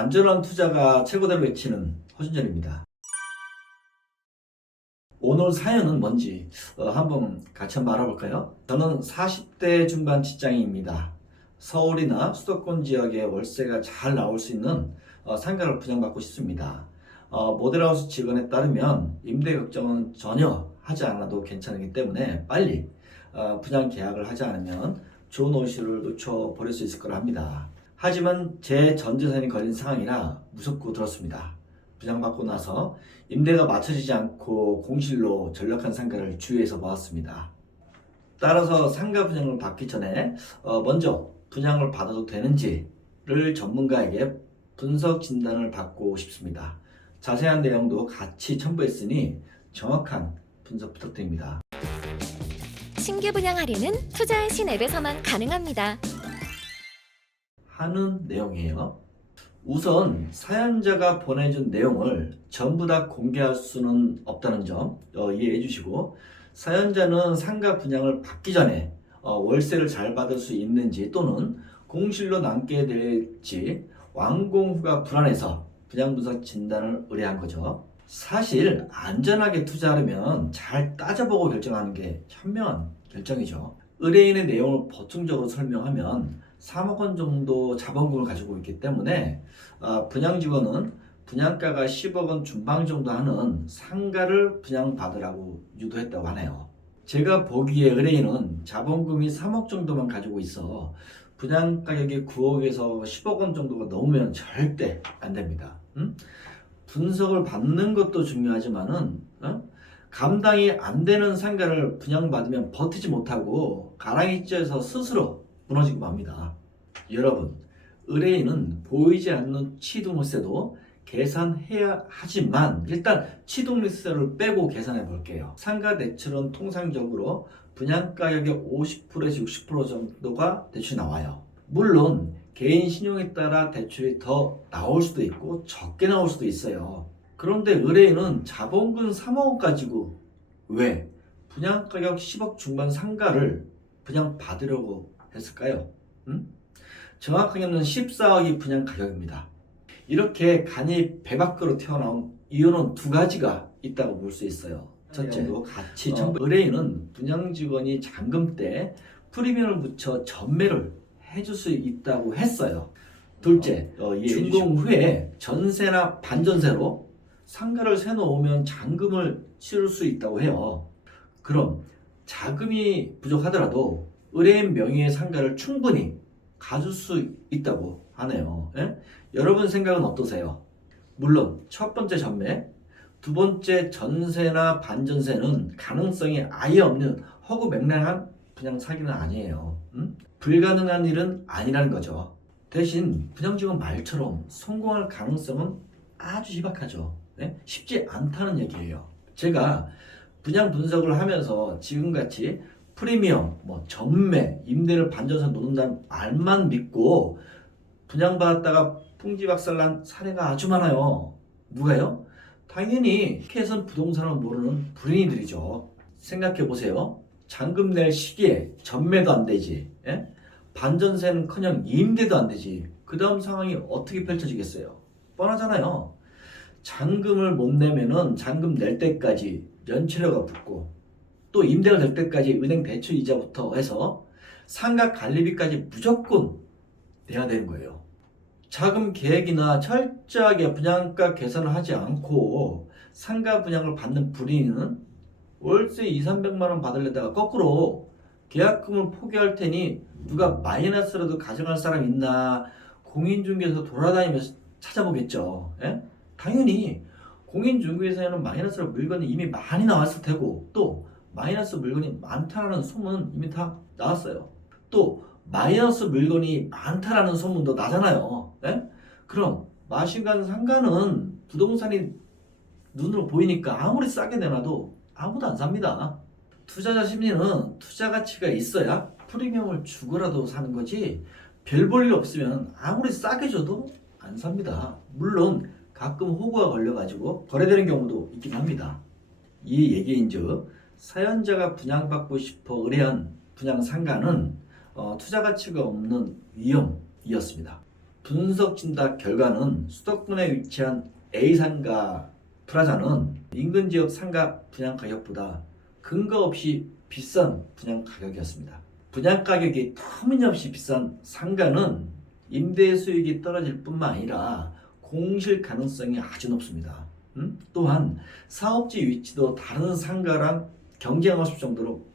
안전한 투자가 최고다를 외치는 허준전입니다. 오늘 사연은 뭔지 한번 같이 한번 알아볼까요? 저는 40대 중반 직장인입니다. 서울이나 수도권 지역에 월세가 잘 나올 수 있는 상가를 분양받고 싶습니다. 모델하우스 직원에 따르면 임대 걱정은 전혀 하지 않아도 괜찮기 때문에 빨리 분양 계약을 하지 않으면 좋은 오시를 놓쳐버릴 수 있을 거라 합니다. 하지만 제 전 재산이 걸린 상황이라 무섭고 들었습니다. 분양받고 나서 임대가 맞춰지지 않고 공실로 전락한 상가를 주위에서 보았습니다. 따라서 상가 분양을 받기 전에 먼저 분양을 받아도 되는지를 전문가에게 분석 진단을 받고 싶습니다. 자세한 내용도 같이 첨부했으니 정확한 분석 부탁드립니다. 신규 분양 할인은 투자하신 앱에서만 가능합니다. 하는 내용이에요. 우선 사연자가 보내준 내용을 전부 다 공개할 수는 없다는 점 이해해 주시고, 사연자는 상가 분양을 받기 전에 월세를 잘 받을 수 있는지 또는 공실로 남게 될지 완공 후가 불안해서 분양 분석 진단을 의뢰한 거죠. 사실 안전하게 투자하려면 잘 따져보고 결정하는 게 현명한 결정이죠. 의뢰인의 내용을 보충적으로 설명하면 3억 원 정도 자본금을 가지고 있기 때문에 분양직원은 분양가가 10억 원 중반 정도 하는 상가를 분양받으라고 유도했다고 하네요. 제가 보기에 의뢰인은 자본금이 3억 정도만 가지고 있어 분양가격이 9억에서 10억 원 정도가 넘으면 절대 안 됩니다. 분석을 받는 것도 중요하지만은 감당이 안 되는 상가를 분양받으면 버티지 못하고 가랑이째에서 스스로 무너지고 맙니다. 여러분, 의뢰인은 보이지 않는 취등록세도 계산해야 하지만 일단 취등록세를 빼고 계산해 볼게요. 상가 대출은 통상적으로 분양가격의 50%에서 60% 정도가 대출이 나와요. 물론 개인 신용에 따라 대출이 더 나올 수도 있고 적게 나올 수도 있어요. 그런데 의뢰인은 자본금 3억 원 가지고 왜 분양가격 10억 중반 상가를 분양받으려고 했을까요? 정확하게는 14억이 분양 가격입니다. 이렇게 간이 배 밖으로 튀어나온 이유는 두 가지가 있다고 볼 수 있어요. 첫째, 같이 의뢰인은 분양 직원이 잔금 때 프리미엄을 붙여 전매를 해줄 수 있다고 했어요. 둘째, 준공 후에 전세나 반전세로 상가를 세놓으면 잔금을 치를 수 있다고 해요. 그럼 자금이 부족하더라도 의뢰인 명의의 상가를 충분히 가질 수 있다고 하네요. 예? 여러분 생각은 어떠세요? 물론 첫 번째 전매, 두 번째 전세나 반전세는 가능성이 아예 없는 허구맹랑한 분양 사기는 아니에요. 불가능한 일은 아니라는 거죠. 대신 분양직원 말처럼 성공할 가능성은 아주 희박하죠. 네? 쉽지 않다는 얘기예요. 제가 분양 분석을 하면서 지금같이 프리미엄, 전매, 임대를 반전해서 놓는다는 말만 믿고 분양받았다가 풍지박살난 사례가 아주 많아요. 누가요? 당연히 캐선 부동산을 모르는 불인이들이죠. 생각해보세요. 잔금 낼 시기에 전매도 안 되지, 예? 반전세는커녕 임대도 안 되지. 그 다음 상황이 어떻게 펼쳐지겠어요? 뻔하잖아요. 잔금을 못 내면은 잔금 낼 때까지 연체료가 붙고 또 임대가 될 때까지 은행 대출 이자부터 해서 상가 관리비까지 무조건 내야 되는 거예요. 자금 계획이나 철저하게 분양가 계산을 하지 않고 상가 분양을 받는 불이인은 월세 200~300만 원 받으려다가 거꾸로 계약금을 포기할 테니 누가 마이너스라도 가져갈 사람 있나 공인중개소 돌아다니면서 찾아보겠죠. 예? 당연히 공인중개소에는 마이너스 물건이 이미 많이 나왔을 테고 또 마이너스 물건이 많다라는 소문 이미 다 나왔어요. 또 마이너스 물건이 많다라는 소문도 나잖아요. 예? 그럼 마신간 상가는 부동산이 눈으로 보이니까 아무리 싸게 내놔도 아무도 안 삽니다. 투자자 심리는 투자 가치가 있어야 프리미엄을 주고라도 사는 거지 별 볼 일 없으면 아무리 싸게 줘도 안 삽니다. 물론 가끔 호구가 걸려가지고 거래되는 경우도 있긴 합니다. 이 얘기인즉 사연자가 분양받고 싶어 의뢰한 분양 상가는 투자 가치가 없는 위험이었습니다. 분석 진단 결과는 수도권에 위치한 A상가 프라자는 인근 지역 상가 분양 가격보다 근거 없이 비싼 분양 가격이었습니다. 분양 가격이 터무니없이 비싼 상가는 임대 수익이 떨어질 뿐만 아니라 공실 가능성이 아주 높습니다. 또한 사업지 위치도 다른 상가랑 경쟁할 수 정도로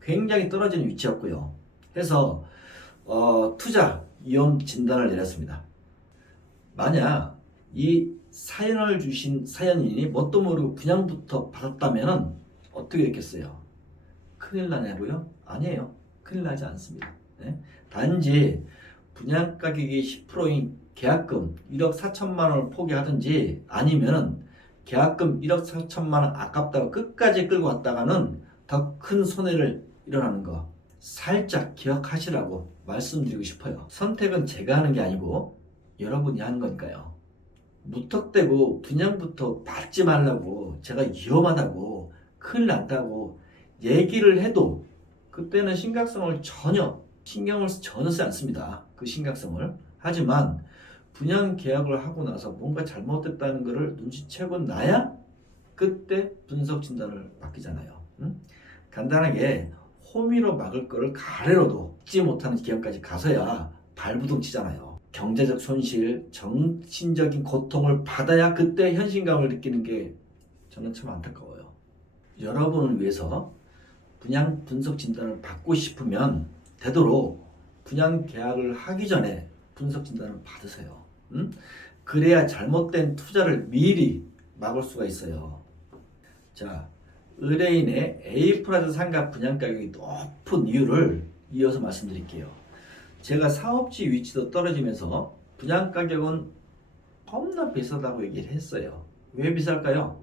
굉장히 떨어진 위치였고요. 해서 투자 위험 진단을 내렸습니다. 만약 이 사연을 주신 사연인이 뭣도 모르고 분양부터 받았다면 어떻게 됐겠어요? 큰일 나냐고요? 아니에요. 큰일 나지 않습니다. 네? 단지 분양 가격이 10%인 계약금 1억 4천만 원을 포기하든지 아니면 계약금 1억 4천만 원 아깝다고 끝까지 끌고 왔다가는 더 큰 손해를 일어나는 거 살짝 기억하시라고 말씀드리고 싶어요. 선택은 제가 하는 게 아니고 여러분이 하는 거니까요. 무턱대고 분양부터 받지 말라고 제가 위험하다고 큰일 난다고 얘기를 해도 그때는 심각성을 신경을 전혀 쓰지 않습니다. 그 심각성을. 하지만 분양 계약을 하고 나서 뭔가 잘못됐다는 것을 눈치채고 나야 그때 분석 진단을 맡기잖아요. 간단하게 호미로 막을 거를 가래로도 찍지 못하는 지경까지 가서야 발부둥 치잖아요. 경제적 손실, 정신적인 고통을 받아야 그때 현실감을 느끼는 게 저는 참 안타까워요. 여러분을 위해서 분양 분석 진단을 받고 싶으면 되도록 분양 계약을 하기 전에 분석 진단을 받으세요. 그래야 잘못된 투자를 미리 막을 수가 있어요. 자, 의뢰인의 A 플러스 상가 분양 가격이 높은 이유를 이어서 말씀드릴게요. 제가 사업지 위치도 떨어지면서 분양 가격은 겁나 비싸다고 얘기를 했어요. 왜 비쌀까요?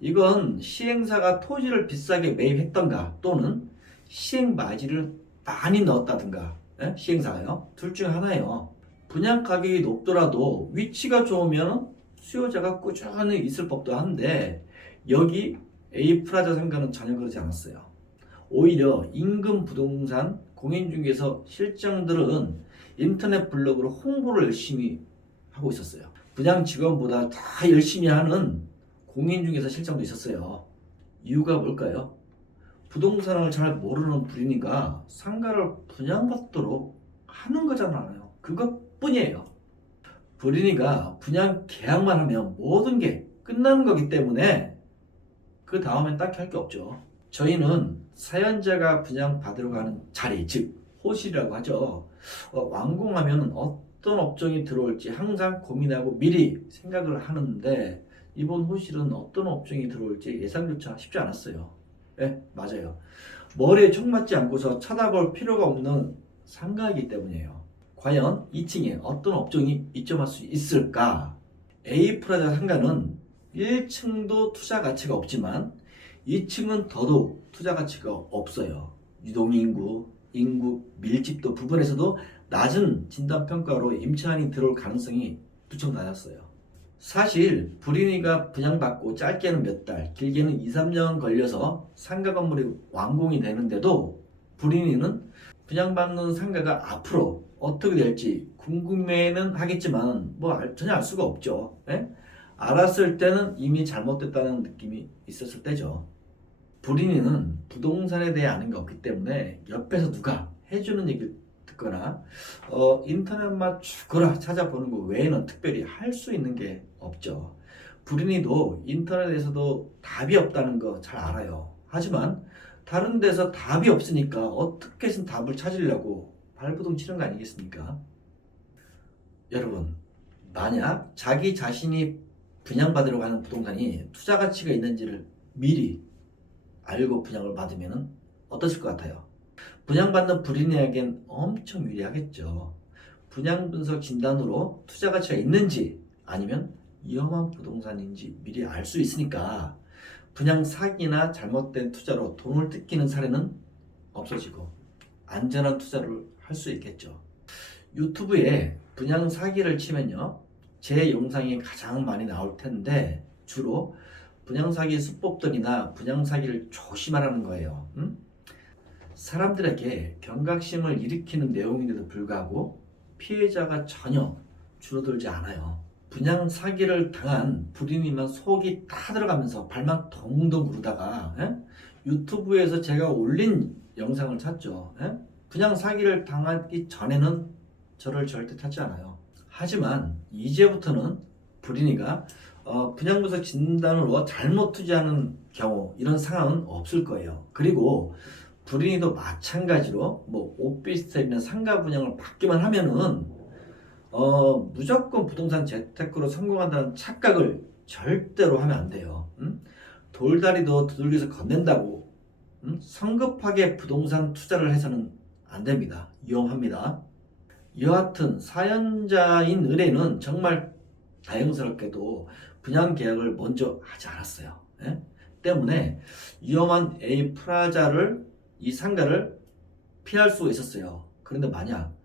이건 시행사가 토지를 비싸게 매입했던가 또는 시행 마진을 많이 넣었다든가 시행사가요. 둘 중 하나예요. 분양 가격이 높더라도 위치가 좋으면 수요자가 꾸준히 있을 법도 한데 여기 A 프라자 상가는 전혀 그러지 않았어요. 오히려 인근 부동산 공인중개사 실장들은 인터넷 블로그로 홍보를 열심히 하고 있었어요. 분양 직원보다 다 열심히 하는 공인중개사 실장도 있었어요. 이유가 뭘까요? 부동산을 잘 모르는 불인이가 상가를 분양받도록 하는 거잖아요. 그것뿐이에요. 불인이가 분양 계약만 하면 모든 게 끝나는 거기 때문에 그 다음엔 딱히 할 게 없죠. 저희는 사연자가 분양받으러 가는 자리, 즉 호실이라고 하죠. 완공하면 어떤 업종이 들어올지 항상 고민하고 미리 생각을 하는데 이번 호실은 어떤 업종이 들어올지 예상조차 쉽지 않았어요. 네, 맞아요. 머리에 총 맞지 않고서 쳐다볼 필요가 없는 상가이기 때문이에요. 과연 2층에 어떤 업종이 입점할 수 있을까? A 프라자 상가는 1층도 투자 가치가 없지만 2층은 더더욱 투자 가치가 없어요. 유동인구, 인구 밀집도 부분에서도 낮은 진단평가로 임차인이 들어올 가능성이 무척 낮았어요. 사실 불인이가 분양받고 짧게는 몇 달, 길게는 2, 3년 걸려서 상가 건물이 완공이 되는데도 불인이는 분양받는 상가가 앞으로 어떻게 될지 궁금해는 하겠지만 전혀 알 수가 없죠. 예? 알았을 때는 이미 잘못됐다는 느낌이 있었을 때죠. 불인이는 부동산에 대해 아는 게 없기 때문에 옆에서 누가 해주는 얘기를 듣거나 인터넷만 죽어라 찾아보는 거 외에는 특별히 할 수 있는 게 없죠. 불인이도 인터넷에서도 답이 없다는 거 잘 알아요. 하지만 다른 데서 답이 없으니까 어떻게 해서 답을 찾으려고 발버둥 치는 거 아니겠습니까? 여러분, 만약 자기 자신이 분양받으러 가는 부동산이 투자 가치가 있는지를 미리 알고 분양을 받으면 어떠실 것 같아요? 분양받는 불인에겐 엄청 유리하겠죠. 분양 분석 진단으로 투자 가치가 있는지 아니면 위험한 부동산인지 미리 알 수 있으니까 분양 사기나 잘못된 투자로 돈을 뜯기는 사례는 없어지고 안전한 투자를 할 수 있겠죠. 유튜브에 분양 사기를 치면요, 제 영상이 가장 많이 나올 텐데 주로 분양 사기 수법들이나 분양 사기를 조심하라는 거예요. 사람들에게 경각심을 일으키는 내용인데도 불구하고 피해자가 전혀 줄어들지 않아요. 분양 사기를 당한 불인이면 속이 다 들어가면서 발만 동동 구르다가 유튜브에서 제가 올린 영상을 찾죠. 분양 사기를 당하기 전에는 저를 절대 찾지 않아요. 하지만 이제부터는 불인이가 분양부서 진단으로 잘못 투자하는 경우 이런 상황은 없을 거예요. 그리고 불인이도 마찬가지로 뭐 오피스텔이나 상가 분양을 받기만 하면은 무조건 부동산 재테크로 성공한다는 착각을 절대로 하면 안 돼요. 돌다리도 두들겨서 건넨다고 성급하게 부동산 투자를 해서는 안 됩니다. 위험합니다. 여하튼 사연자인 의뢰는 정말 다행스럽게도 분양 계약을 먼저 하지 않았어요. 때문에 위험한 A 프라자를 이 상가를 피할 수 있었어요. 그런데 만약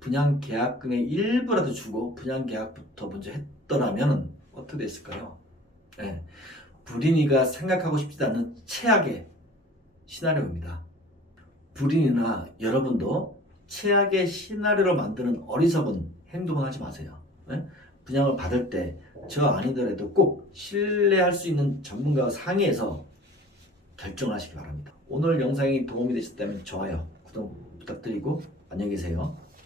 분양 계약금의 일부라도 주고 분양 계약부터 먼저 했더라면 어떻게 됐을까요? 불인이가 생각하고 싶지 않은 최악의 시나리오입니다. 불인이나 여러분도 최악의 시나리오를 만드는 어리석은 행동을 하지 마세요. 분양을 받을 때 저 아니더라도 꼭 신뢰할 수 있는 전문가와 상의해서 결정을 하시기 바랍니다. 오늘 영상이 도움이 되셨다면 좋아요, 구독 부탁드리고 안녕히 계세요.